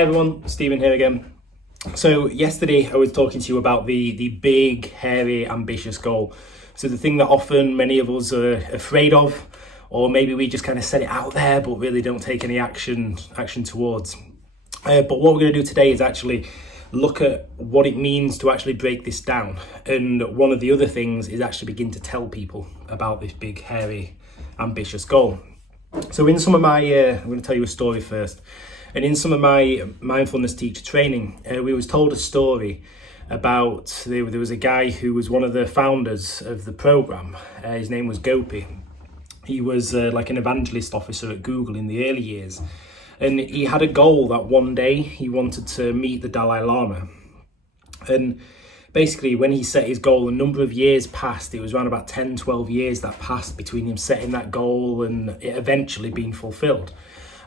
Hi everyone, Stephen here again. So yesterday I was talking to you about the big, hairy, ambitious goal. So the thing that often many of us are afraid of, or maybe we just kind of set it out there but really don't take any action towards. But what we're going to do today is actually look at what it means to actually break this down. And one of the other things is actually begin to tell people about this big, hairy, ambitious goal. So in some of my, I'm going to tell you a story first. And in some of my mindfulness teacher training, we was told a story about, there was a guy who was one of the founders of the program. His name was Gopi. He was like an evangelist officer at Google in the early years. And he had a goal that one day he wanted to meet the Dalai Lama. And basically when he set his goal, a number of years passed. It was around about 10, 12 years that passed between him setting that goal and it eventually being fulfilled.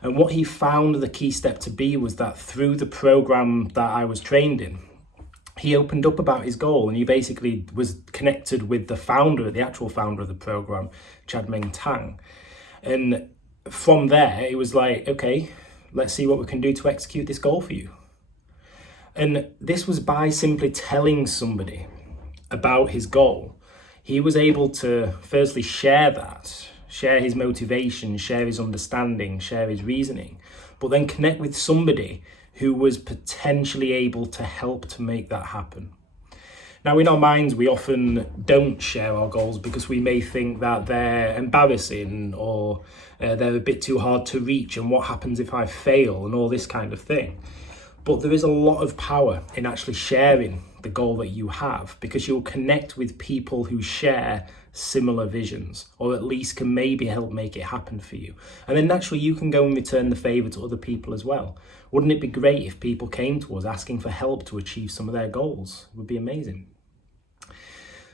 And what he found the key step to be was that through the program that I was trained in, he opened up about his goal and he basically was connected with the founder, the actual founder of the program, Chadmeng Tang. And from there, it was like, okay, let's see what we can do to execute this goal for you. And this was by simply telling somebody about his goal. He was able to firstly share his motivation, share his understanding, share his reasoning, but then connect with somebody who was potentially able to help to make that happen. Now, in our minds, we often don't share our goals because we may think that they're embarrassing or they're a bit too hard to reach, and what happens if I fail and all this kind of thing. But there is a lot of power in actually sharing the goal that you have, because you'll connect with people who share similar visions, or at least can maybe help make it happen for you. And then naturally you can go and return the favor to other people as well. Wouldn't it be great if people came to us asking for help to achieve some of their goals? It would be amazing.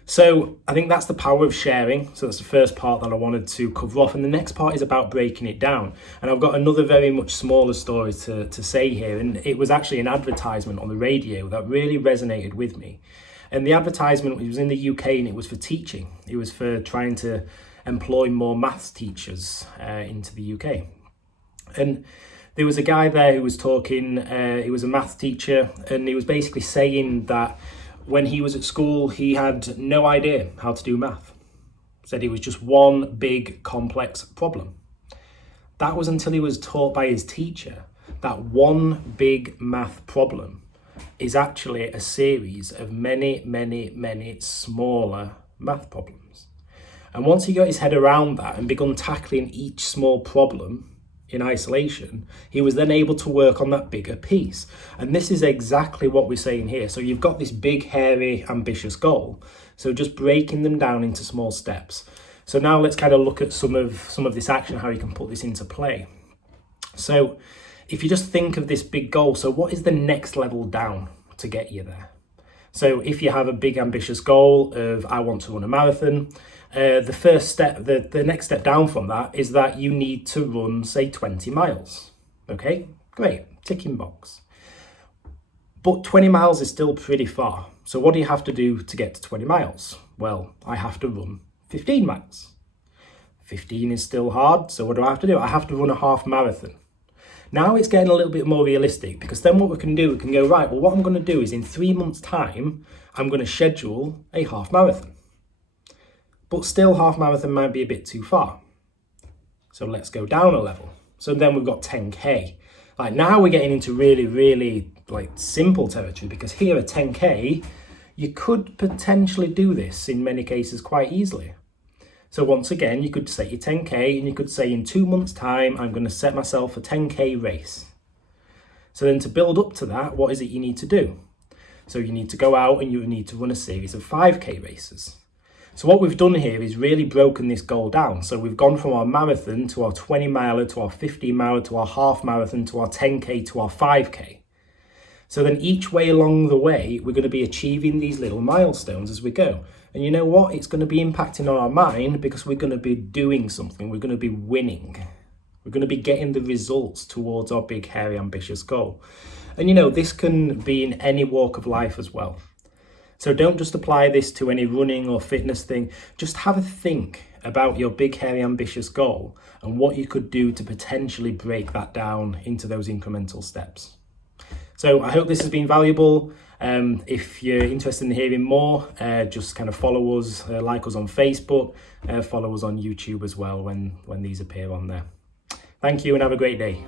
So I think that's the power of sharing. So that's the first part that I wanted to cover off. And the next part is about breaking it down. And I've got another very much smaller story to say here. And it was actually an advertisement on the radio that really resonated with me. And the advertisement was in the UK and it was for teaching. It was for trying to employ more maths teachers into the UK. And there was a guy there who was talking, he was a maths teacher, and he was basically saying that when he was at school, he had no idea how to do math. Said it was just one big complex problem. That was until he was taught by his teacher that one big math problem is actually a series of many, many, many smaller math problems. And once he got his head around that and begun tackling each small problem in isolation, he was then able to work on that bigger piece. And this is exactly what we're saying here. So you've got this big, hairy, ambitious goal. So just breaking them down into small steps. So now let's kind of look at some of this action, how you can put this into play. So if you just think of this big goal, so what is the next level down to get you there? So if you have a big ambitious goal of, I want to run a marathon, the first step, the next step down from that is that you need to run, say, 20 miles. Okay, great, ticking box. But 20 miles is still pretty far. So what do you have to do to get to 20 miles? Well, I have to run 15 miles. 15 is still hard, so what do I have to do? I have to run a half marathon. Now it's getting a little bit more realistic, because then what we can do, we can go, right, well, what I'm going to do is in 3 months' time, I'm going to schedule a half marathon. But still, half marathon might be a bit too far. So let's go down a level. So then we've got 10K. Like now we're getting into really, really like simple territory, because here at 10K, you could potentially do this in many cases quite easily. So once again, you could set your 10K and you could say in 2 months' time, I'm going to set myself a 10K race. So then to build up to that, what is it you need to do? So you need to go out and you need to run a series of 5K races. So what we've done here is really broken this goal down. So we've gone from our marathon to our 20 miler, to our 50 miler, to our half marathon, to our 10K, to our 5K. So then each way along the way, we're going to be achieving these little milestones as we go. And you know what? It's going to be impacting on our mind, because we're going to be doing something. We're going to be winning. We're going to be getting the results towards our big, hairy, ambitious goal. And you know, this can be in any walk of life as well. So don't just apply this to any running or fitness thing. Just have a think about your big, hairy, ambitious goal and what you could do to potentially break that down into those incremental steps. So I hope this has been valuable. If you're interested in hearing more, just kind of follow us, like us on Facebook, follow us on YouTube as well when these appear on there. Thank you and have a great day.